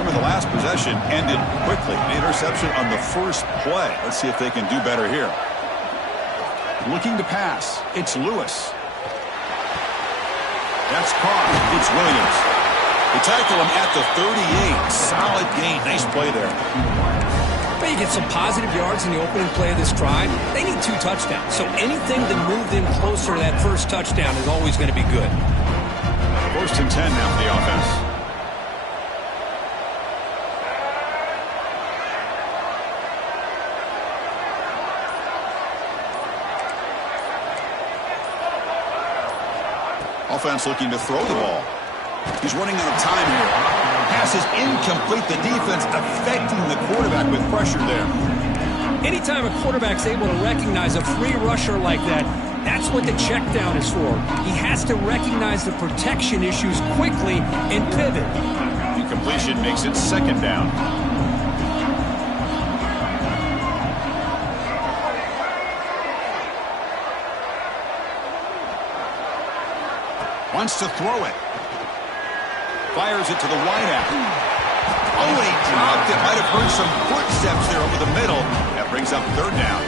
Remember, the last possession ended quickly. An interception on the first play. Let's see if they can do better here. Looking to pass. It's Lewis. That's caught. It's Williams. They tackle him at the 38. Solid gain. Nice play there. But you get some positive yards in the opening play of this drive. They need 2 touchdowns. So anything to move them closer to that first touchdown is always going to be good. First and 10 now for the offense. Offense looking to throw the ball. He's running out of time here. Pass is incomplete. The defense affecting the quarterback with pressure there. Anytime a quarterback's able to recognize a free rusher like that, that's what the check down is for. He has to recognize the protection issues quickly and pivot. Incompletion makes it second down. Wants to throw it. Fires it to the wideout. Oh, and he dropped it. Might have heard some footsteps there over the middle. That brings up third down.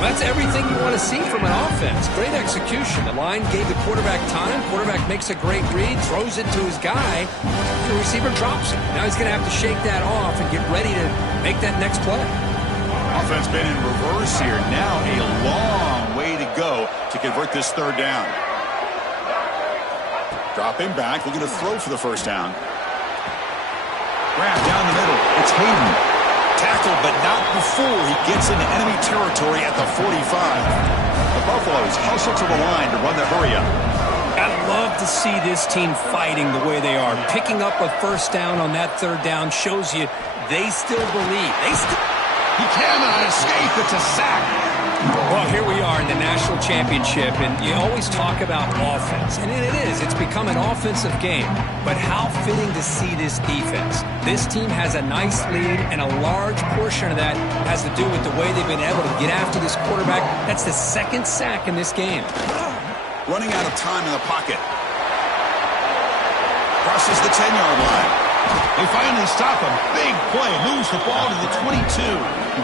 That's everything you want to see from an offense. Great execution. The line gave the quarterback time. Quarterback makes a great read, throws it to his guy. The receiver drops it. Now he's going to have to shake that off and get ready to make that next play. Offense been in reverse here. Now a long way to go to convert this third down. Dropping back, looking to throw for the first down. Grab down the middle. It's Hayden. Tackled, but not before he gets into enemy territory at the 45. The Buffaloes hustle to the line to run the hurry-up. I love to see this team fighting the way they are. Picking up a first down on that third down shows you they still believe. He cannot escape. It's a sack. Well, here we are in the national championship, and you always talk about offense, and it is. It's become an offensive game. But how fitting to see this defense. This team has a nice lead, and a large portion of that has to do with the way they've been able to get after this quarterback. That's the second sack in this game. Running out of time in the pocket. Crosses the 10-yard line. They finally stop a big play. Moves the ball to the 22.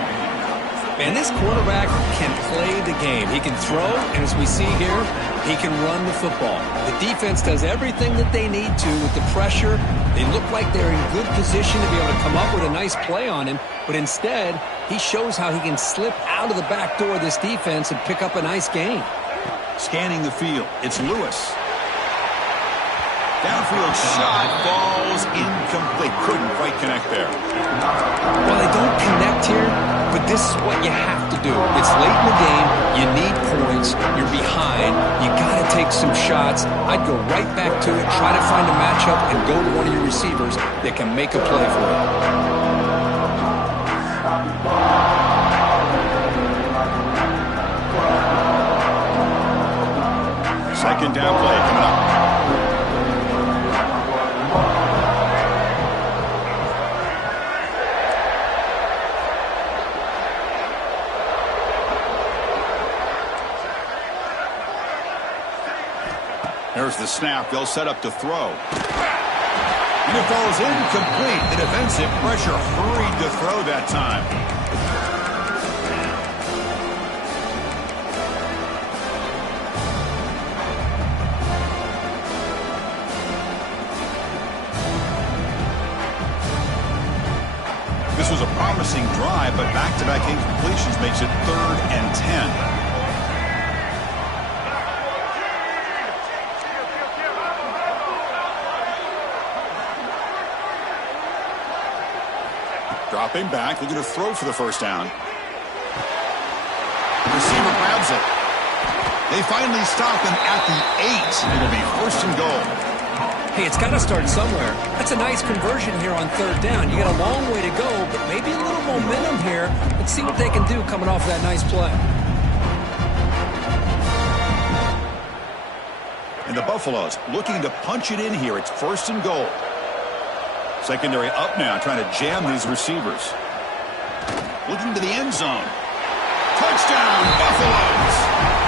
Man, this quarterback can play the game. He can throw, and as we see here, he can run the football. The defense does everything that they need to with the pressure. They look like they're in good position to be able to come up with a nice play on him, but instead, he shows how he can slip out of the back door of this defense and pick up a nice gain. Scanning the field, it's Lewis. Downfield shot falls incomplete. Couldn't quite connect there. Well, they don't connect here, but this is what you have to do. It's late in the game. You need points. You're behind. You got to take some shots. I'd go right back to it, try to find a matchup, and go to one of your receivers that can make a play for you. Second down play coming up. There's the snap. They'll set up to throw. And it falls incomplete. The defensive pressure hurried to throw that time. This was a promising drive, but back-to-back incompletions makes it 3rd and 10. Dropping back, looking to throw for the first down. Receiver grabs it. They finally stop him at the 8. It'll be 1st and goal. Hey, it's got to start somewhere. That's a nice conversion here on 3rd down. You got a long way to go, but maybe a little momentum here. Let's see what they can do coming off that nice play. And the Buffaloes looking to punch it in here. It's 1st and goal. Secondary up now, trying to jam these receivers. Looking to the end zone. Touchdown, Buffaloes!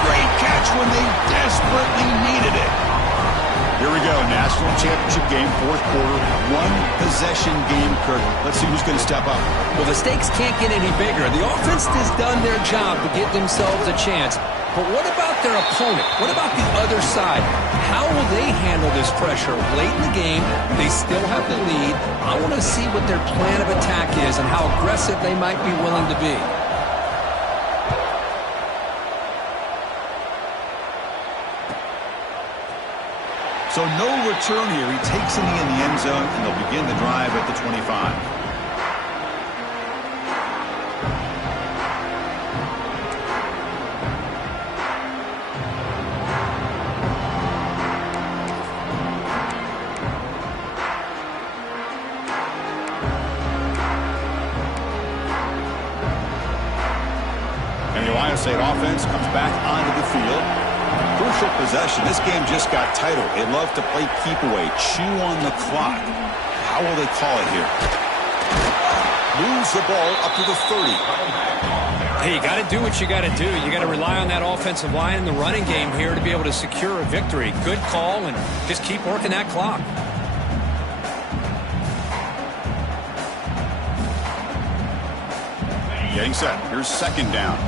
Great catch when they desperately needed it. Here we go, national championship game, 4th quarter, 1-possession game, Kirk. Let's see who's going to step up. Well, the stakes can't get any bigger. The offense has done their job to give themselves a chance. But what about their opponent? What about the other side? How will they handle this pressure late in the game? They still have the lead. I want to see what their plan of attack is and how aggressive they might be willing to be. So no return here. He takes a knee in the end zone, and they'll begin the drive at the 25. State offense comes back onto the field. Crucial possession. This game just got tighter. They love to play keep away, chew on the clock. How will they call it here? Moves the ball up to the 30. Hey, you got to do what you got to do. You got to rely on that offensive line in the running game here to be able to secure a victory. Good call, and just keep working that clock. Getting set. Here's 2nd down.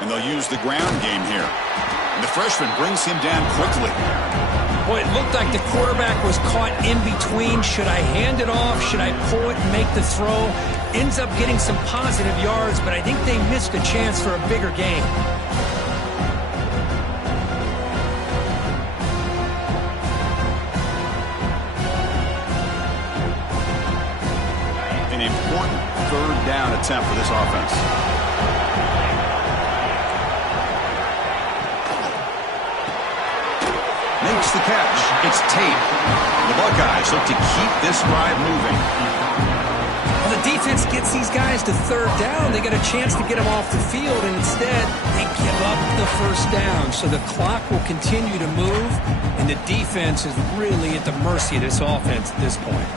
And they'll use the ground game here. And the freshman brings him down quickly. Boy, it looked like the quarterback was caught in between. Should I hand it off? Should I pull it and make the throw? Ends up getting some positive yards, but I think they missed a chance for a bigger gain. An important 3rd down attempt for this offense. makes the catch. It's Tate. The Buckeyes look to keep this drive moving. Well, the defense gets these guys to third down. They get a chance to get them off the field, and instead they give up the first down. So the clock will continue to move, and the defense is really at the mercy of this offense at this point.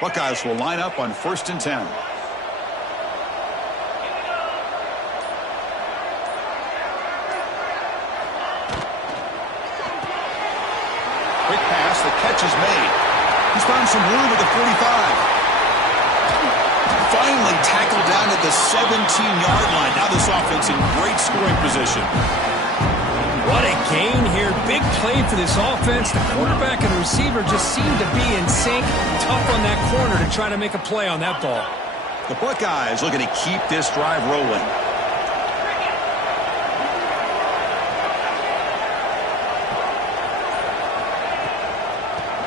Buckeyes will line up on 1st and 10. Quick pass, the catch is made. He's found some room at the 45. Finally tackled down at the 17-yard line. Now this offense in great scoring position. What a gain here. Big play for this offense. The quarterback and receiver just seem to be in sync. Tough on that corner to try to make a play on that ball. The Buckeyes looking to keep this drive rolling.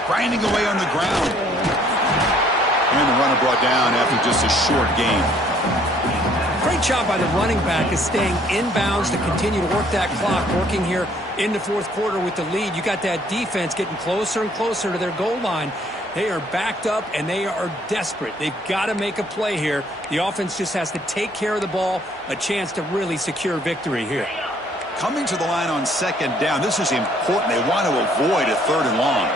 Grinding away on the ground. And the runner brought down after just a short gain. Great job by the running back is staying inbounds to continue to work that clock, working here in the fourth quarter with the lead. You got that defense getting closer and closer to their goal line. They are backed up, and they are desperate. They've got to make a play here. The offense just has to take care of the ball, a chance to really secure victory here. Coming to the line on 2nd down, this is important. They want to avoid a 3rd and long.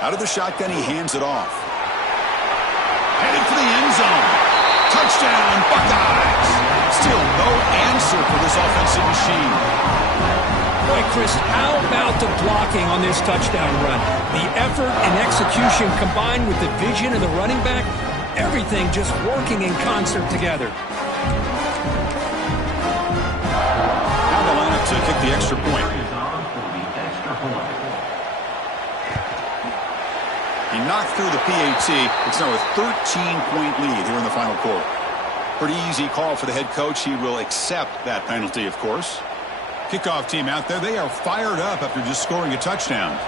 Out of the shotgun, he hands it off. Headed for the end zone. Touchdown, Buckeyes. Still no answer for this offensive machine. Boy, Chris, how about the blocking on this touchdown run? The effort and execution combined with the vision of the running back, everything just working in concert together. Now the lineup to kick the extra point. He knocked through the PAT. It's now a 13-point lead here in the final quarter. Pretty easy call for the head coach. He will accept that penalty, of course. Kickoff team out there. They are fired up after just scoring a touchdown.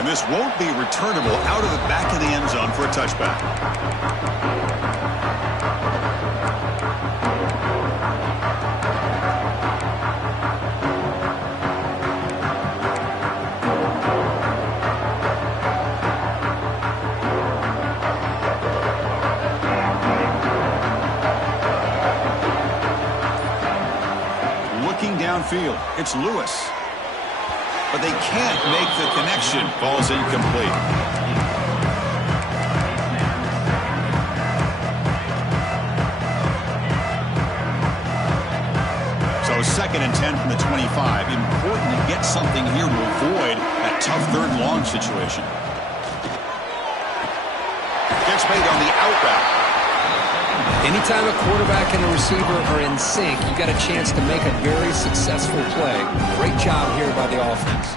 And this won't be returnable out of the back of the end zone for a touchback. Downfield, it's Lewis. But they can't make the connection. Ball's incomplete. So 2nd and 10 from the 25. Important to get something here to avoid that tough 3rd and long situation. Gets made on the out route. Anytime a quarterback and a receiver are in sync, you got a chance to make a very successful play. Great job here by the offense.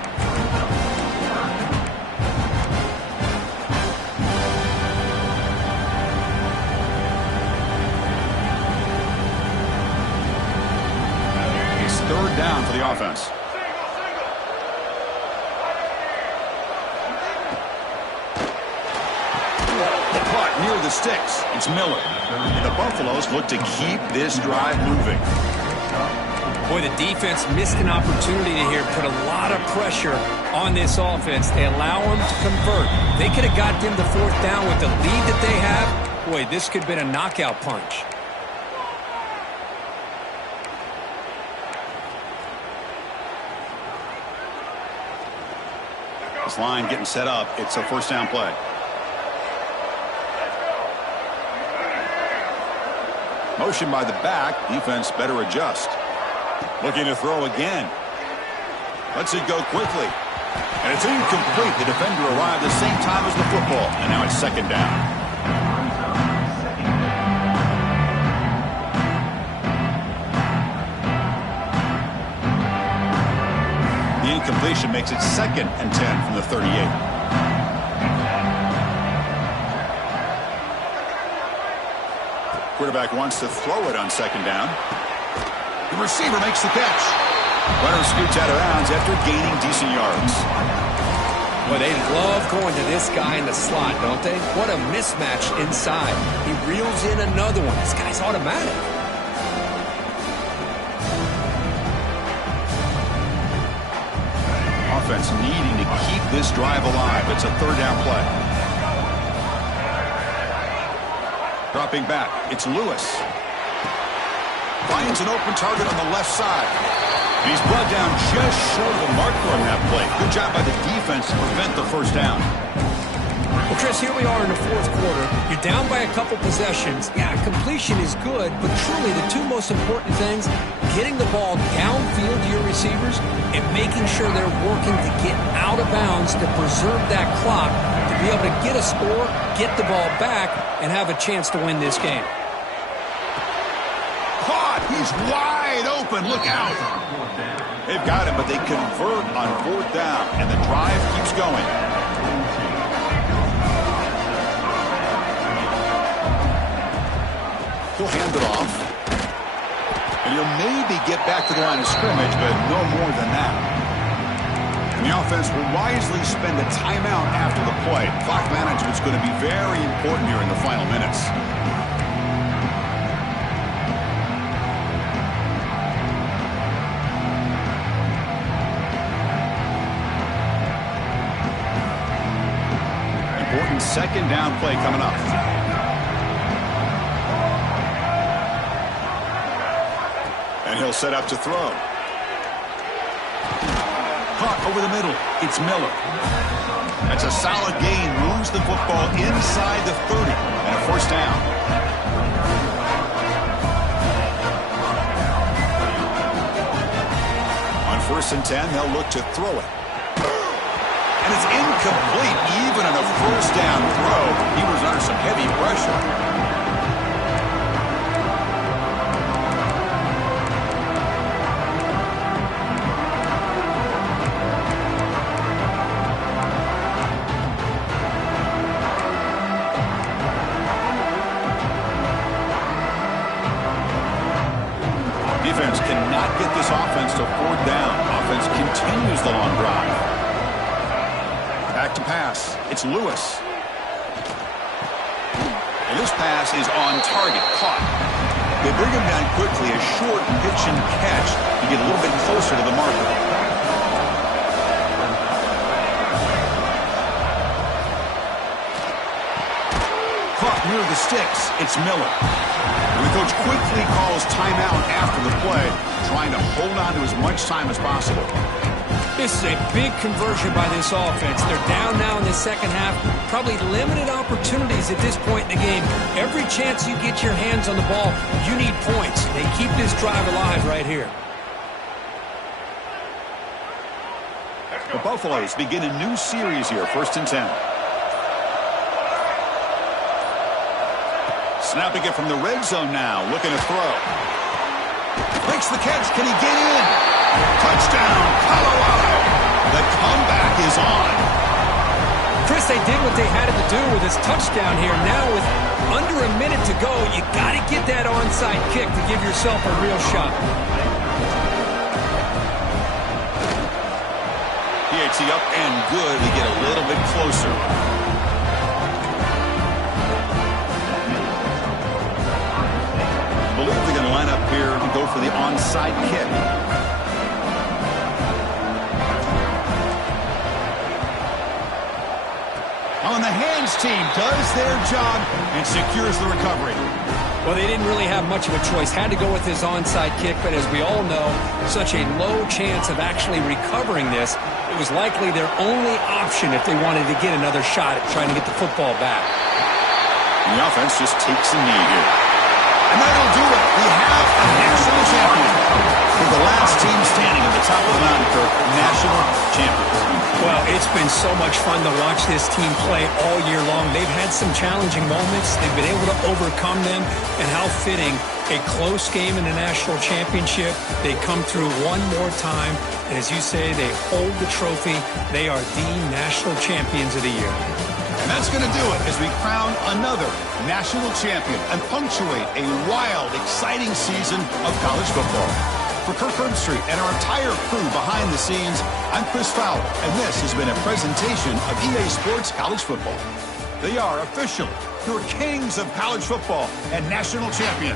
It's 3rd down for the offense. Near the sticks, it's Miller. And the Buffaloes look to keep this drive moving. Boy, the defense missed an opportunity here, put a lot of pressure on this offense. They allow them to convert. They could have got them to 4th down with the lead that they have. Boy, this could have been a knockout punch. This line getting set up. It's a 1st down play. Motion by the back. Defense better adjust. Looking to throw again. Lets it go quickly. And it's incomplete. The defender arrived the same time as the football. And now it's 2nd down. The incompletion makes it 2nd and 10 from the 38. Quarterback wants to throw it on second down. The receiver makes the catch. Runner scoots out of bounds after gaining decent yards. Well, they love going to this guy in the slot, don't they? What a mismatch inside. He reels in another one. This guy's automatic. Offense needing to keep this drive alive. It's a third down play. Dropping back, it's Lewis. Finds an open target on the left side. And he's brought down just short of the marker on that play. Good job by the defense to prevent the first down. Well, Chris, here we are in the fourth quarter. You're down by a couple possessions. Yeah, completion is good, but truly the two most important things, getting the ball downfield to your receivers and making sure they're working to get out of bounds to preserve that clock, to be able to get a score, get the ball back, and have a chance to win this game. Caught! He's wide open. Look out! They've got him, but they convert on fourth down, and the drive keeps going. He'll hand it off. And he'll maybe get back to the line of scrimmage, but no more than that. And the offense will wisely spend a timeout after the play. Clock management's going to be very important here in the final minutes. Important second down play coming up. And he'll set up to throw. Caught over the middle. It's Miller. That's a solid gain. Moves the football inside the 30. And a first down. On 1st and 10, they'll look to throw it. And it's incomplete. Even on a first down throw, he was under some heavy pressure. Defense cannot get this offense to fourth down. Offense continues the long drive. Back to pass. It's Lewis. And this pass is on target. Caught. They bring him down quickly. A short pitch and catch to get a little bit closer to the marker. Caught near the sticks. It's Miller. And the coach quickly calls timeout after the play, trying to hold on to as much time as possible. This is a big conversion by this offense. They're down now in the second half. Probably limited opportunities at this point in the game. Every chance you get your hands on the ball, you need points. They keep this drive alive right here. The Buffaloes begin a new series here, 1st and 10. Snapping it from the red zone now, looking to throw. Makes the catch. Can he get in? Touchdown, Colorado. The comeback is on. Chris, they did what they had to do with this touchdown here. Now with under a minute to go, you got to get that onside kick to give yourself a real shot. PAT up and good to get a little bit closer. I believe they're going to line up here and go for the onside kick. On the hands team does their job and secures the recovery. Well, they didn't really have much of a choice. Had to go with this onside kick, but as we all know, such a low chance of actually recovering this. It was likely their only option if they wanted to get another shot at trying to get the football back. And the offense just takes a knee here. And that'll do it. We have a national champion. For the last team standing at the top of the mountain for national champions. Well, it's been so much fun to watch this team play all year long. They've had some challenging moments. They've been able to overcome them. And how fitting, a close game in the national championship. They come through one more time. And as you say, they hold the trophy. They are the national champions of the year. And that's going to do it as we crown another national champion and punctuate a wild, exciting season of college football. For Kirk Herbstreit and our entire crew behind the scenes, I'm Chris Fowler, and this has been a presentation of EA Sports College Football. They are officially your kings of college football and national champions.